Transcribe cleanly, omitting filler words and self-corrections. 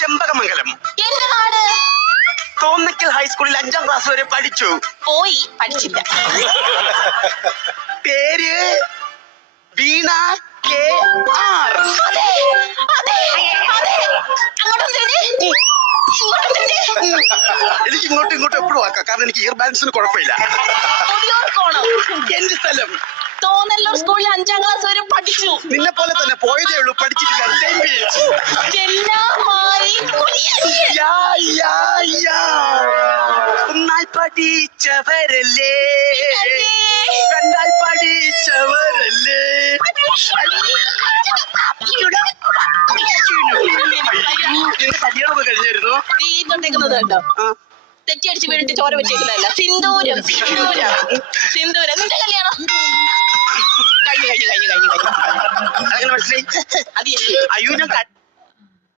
ചെമ്പകമംഗലം. എന്റെ നാട് തോന്നക്കൽ ഹൈസ്കൂളിൽ 5ാം ക്ലാസ് വരെ പഠിച്ചു. പോയി പഠിച്ചില്ല. പേര് വീണ KR. എനിക്ക് ഇങ്ങോട്ടും ഇങ്ങോട്ടും എപ്പോഴും ആക്കാം, കാരണം എനിക്ക് ഇയർ ബാലൻസിന് കുഴപ്പമില്ല. എന്റെ സ്ഥലം തോന്നല്ലൂർ സ്കൂളിൽ 5ാം ക്ലാസ് വരെ പഠിച്ചു. നിന്നെ പോലെ തന്നെ പോയതേ ഉള്ളൂ, പഠിച്ചിട്ടില്ല. ഒന്നായി പഠിച്ചവരല്ലേ, രണ്ടായി പഠിച്ചവരല്ലേ. കല്യാണം കഴിഞ്ഞിരുന്നു. ഈ തൊട്ടേക്കുന്നത് കണ്ടോ? തെറ്റിയടിച്ച് വീണിട്ട് ചോര വെച്ചേക്കുന്നതല്ല, സിന്ദൂരം. സിന്ദൂരം. നിന്റെ കല്യാണം കഴിഞ്ഞു. അങ്ങനെ മനസ്സിലായി. അത് അയ്യോ, ഞാൻ